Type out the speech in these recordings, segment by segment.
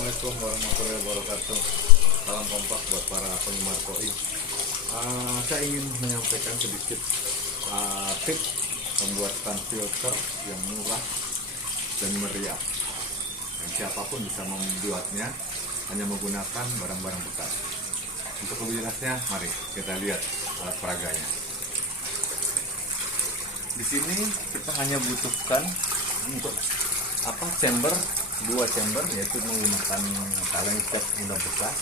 Assalamualaikum warahmatullahi wabarakatuh. Salam kompak buat para penggemar koi. Saya ingin menyampaikan sedikit tips pembuatan filter yang murah dan meriah. Dan siapapun bisa membuatnya hanya menggunakan barang-barang bekas. Untuk lebih jelasnya, mari kita lihat alat peraganya. Di sini kita hanya butuhkan untuk chamber, 2 chamber, yaitu menggunakan kaleng cat udah bekas.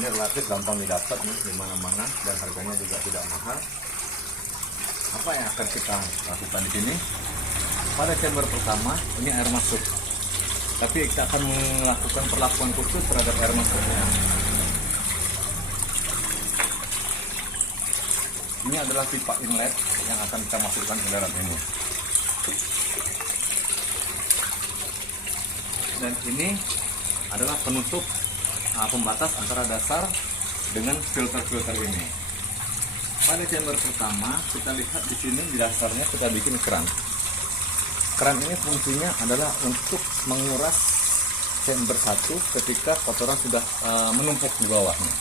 Ini relatif gampang didapat nih di mana-mana dan harganya juga tidak mahal. Apa yang akan kita lakukan di sini? Pada chamber pertama ini air masuk, tapi kita akan melakukan perlakuan khusus terhadap air masuknya. Ini adalah pipa inlet yang akan kita masukkan ke dalam ini. Dan ini adalah penutup pembatas antara dasar dengan filter-filter ini. Pada chamber pertama kita lihat di sini di dasarnya kita bikin keran. Keran ini fungsinya adalah untuk menguras chamber 1 ketika kotoran sudah menumpuk di bawahnya.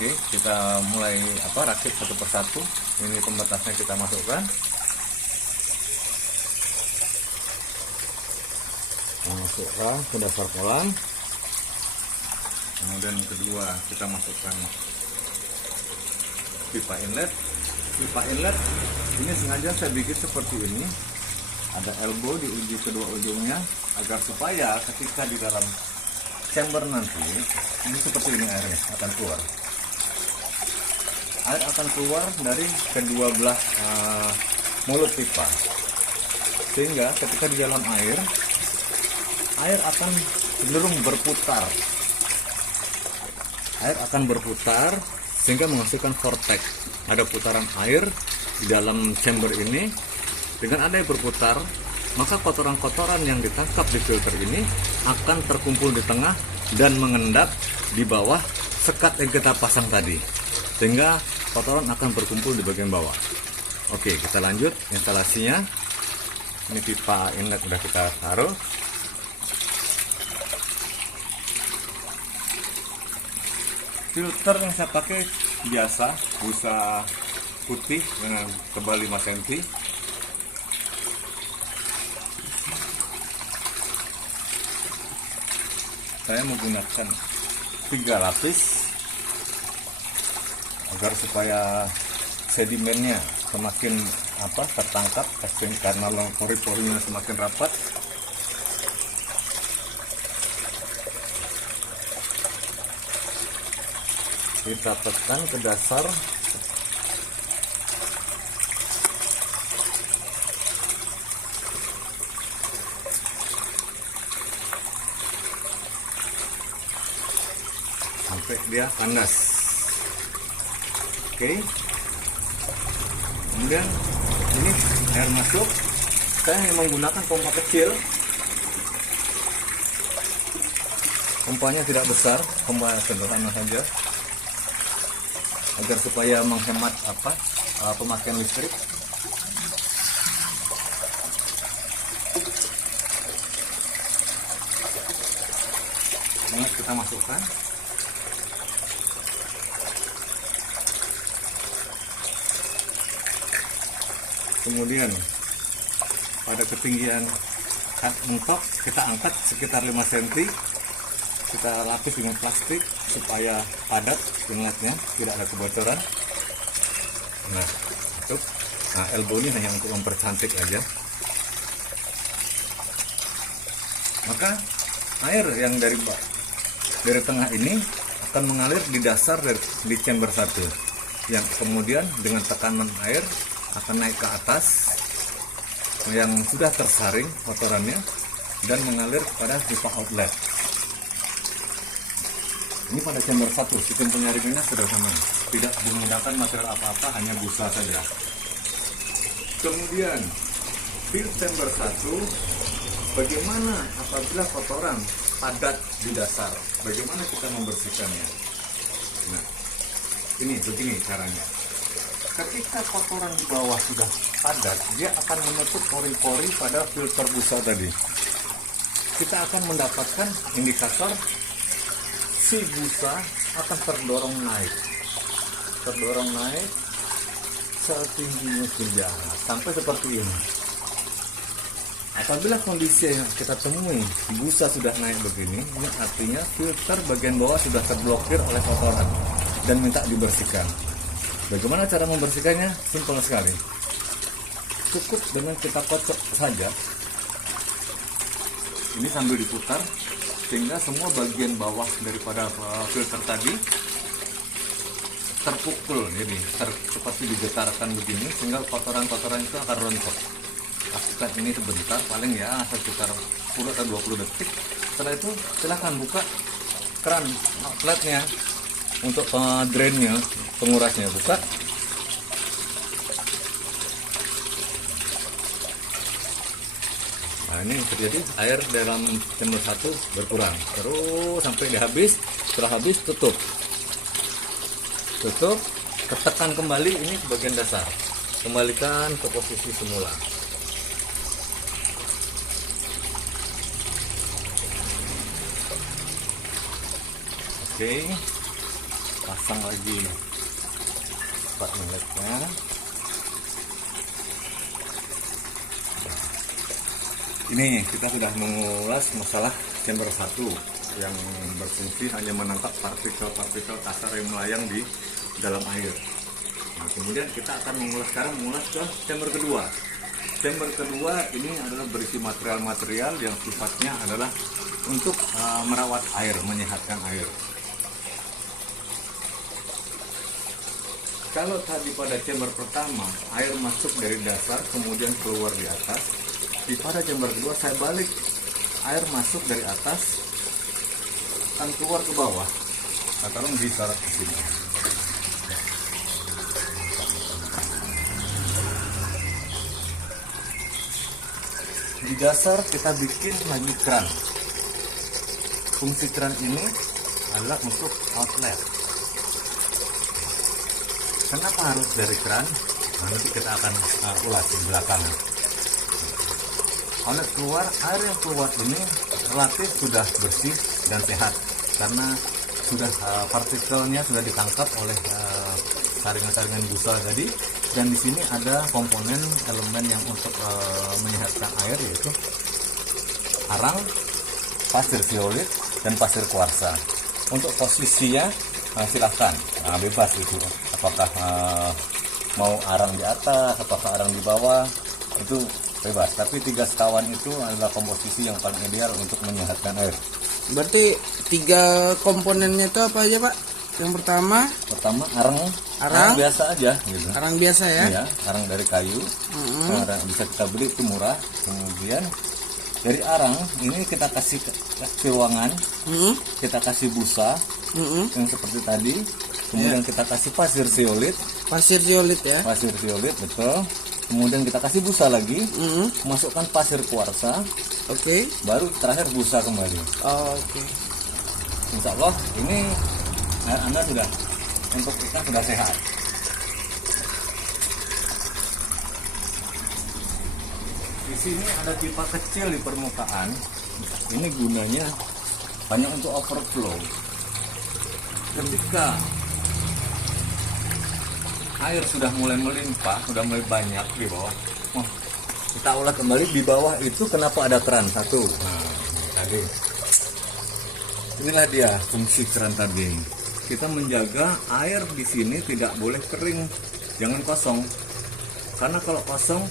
Oke, kita mulai rakit satu persatu. Ini pembatasnya kita masukkan. Masukkan ke dasar kolam. Kemudian yang kedua kita masukkan pipa inlet. Pipa inlet ini sengaja saya bikin seperti ini, ada elbow di kedua ujungnya agar supaya ketika di dalam chamber nanti ini seperti ini airnya akan keluar. Air akan keluar dari kedua belah mulut pipa, sehingga ketika di dalam air akan cenderung berputar. Air akan berputar sehingga menghasilkan vortex. Ada putaran air di dalam chamber ini. Dengan adanya berputar, maka kotoran-kotoran yang ditangkap di filter ini akan terkumpul di tengah dan mengendap di bawah sekat yang kita pasang tadi, sehingga kotoran akan berkumpul di bagian bawah. Oke, kita lanjut instalasinya. Ini pipa inlet sudah kita taruh. Filter yang saya pakai biasa, busa putih dengan tebal 5 cm. Saya menggunakan 3 lapis agar supaya sedimennya semakin tertangkap, karena pori-porinya semakin rapat. Kita tekan ke dasar. Sampai dia panas. Oke. Kemudian ini air masuk. Saya hanya menggunakan pompa kecil. Pompanya tidak besar, pompa sederhana saja, agar supaya menghemat pemakaian listrik. Ini kita masukkan. Kemudian pada ketinggian mentok kita angkat sekitar 5 cm. Kita lapis dengan plastik supaya padat inletnya, tidak ada kebocoran. Nah, elbow ini hanya untuk mempercantik aja. Maka air yang dari tengah ini akan mengalir di dasar di chamber 1, yang kemudian dengan tekanan air akan naik ke atas yang sudah tersaring kotorannya dan mengalir pada pipa outlet. Ini pada chamber 1, sistem penyaringannya sederhana, tidak menggunakan material apa-apa, hanya busa saja. Kemudian di chamber 1, bagaimana apabila kotoran padat di dasar, bagaimana kita membersihkannya? Nah, ini begini caranya. Ketika kotoran di bawah sudah padat, dia akan menutup pori-pori pada filter busa tadi. kita akan mendapatkan indikator si busa akan terdorong naik setinggi musim jahat sampai seperti ini. Apabila kondisi yang kita temui busa sudah naik begini, ini artinya filter bagian bawah sudah terblokir oleh kotoran dan minta dibersihkan. Bagaimana cara membersihkannya? Simpel sekali. Cukup dengan kita kocok saja. Ini sambil diputar sehingga semua bagian bawah daripada filter tadi terpukul, jadi seperti digetarkan begini sehingga kotoran-kotoran itu akan rontok. Lakukan ini sebentar, paling ya sekitar 10 atau 20 detik. Setelah itu silahkan buka keran outletnya untuk drainnya, pengurasnya, buka. Nah, ini terjadi air dalam chamber 1 berkurang terus sampai habis. Setelah habis tutup, ketekan kembali ini bagian dasar, kembalikan ke posisi semula. Oke, pasang lagi spot inletnya. Ini kita sudah mengulas masalah chamber 1 yang berfungsi hanya menangkap partikel-partikel kasar yang melayang di dalam air. Nah, kemudian kita akan mengulas ke chamber kedua. Chamber kedua ini adalah berisi material-material yang sifatnya adalah untuk merawat air, menyehatkan air. Kalau tadi pada chamber pertama air masuk dari dasar kemudian keluar di atas, di pada chamber kedua saya balik, air masuk dari atas akan keluar ke bawah. Nah, tolong disorot ke sini. Di dasar kita bikin lagi keran. Fungsi keran ini adalah untuk outlet. Kenapa harus dari keran? Nah, nanti kita akan ulas di belakang. Outlet keluar, air yang keluar ini relatif sudah bersih dan sehat karena sudah partikelnya sudah ditangkap oleh saringan-saringan busa tadi. Dan di sini ada komponen elemen yang untuk menyehatkan air, yaitu arang, pasir violet, dan pasir kuarsa. Untuk posisinya silahkan, bebas itu. Apakah mau arang di atas, apakah arang di bawah, itu bebas. Tapi 3 sekawan itu adalah komposisi yang paling ideal untuk menyehatkan air. Berarti 3 komponennya itu apa aja, Pak? Yang pertama arang biasa aja gitu. Arang biasa ya? Iya, arang dari kayu. Arang bisa kita beli, itu murah. Kemudian dari arang ini kita kasih ruangan, kita kasih busa yang seperti tadi. Kemudian kita kasih pasir violet. Pasir violet ya? Pasir violet, betul. Kemudian kita kasih busa lagi, masukkan pasir kuarsa. Oke. Baru terakhir busa kembali. Oke. Insya Allah ini air Anda sudah untuk ikan sudah sehat. Di sini ada pipa kecil di permukaan. Ini gunanya hanya untuk overflow. Ketika air sudah mulai melimpah, sudah mulai banyak di bawah, kita ulas kembali di bawah itu. Kenapa ada keran satu? Nah, tadi inilah dia fungsi keran tadi. Kita menjaga air di sini tidak boleh kering, jangan kosong. Karena kalau kosong,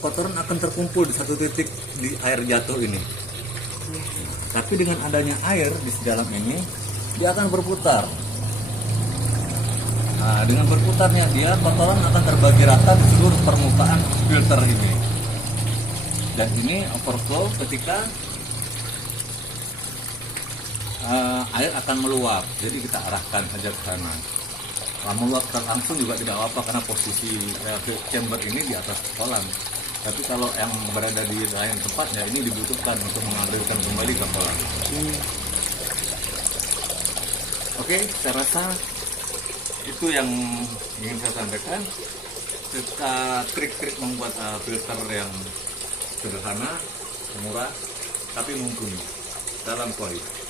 kotoran akan terkumpul di satu titik di air jatuh ini. Tapi dengan adanya air di dalam ini, dia akan berputar. Nah, dengan berputarnya dia, kotoran akan terbagi rata di seluruh permukaan filter ini. Dan ini overflow ketika air akan meluap, jadi kita arahkan saja ke sana. Kalau meluap langsung juga tidak apa-apa karena posisi chamber ini di atas kolam. Tapi kalau yang berada di lain tempat, ya ini dibutuhkan untuk mengalirkan kembali ke kolam. Oke, saya rasa itu yang ingin saya sampaikan. Trik-trik membuat filter yang sederhana, murah, tapi mumpuni dalam kualitas.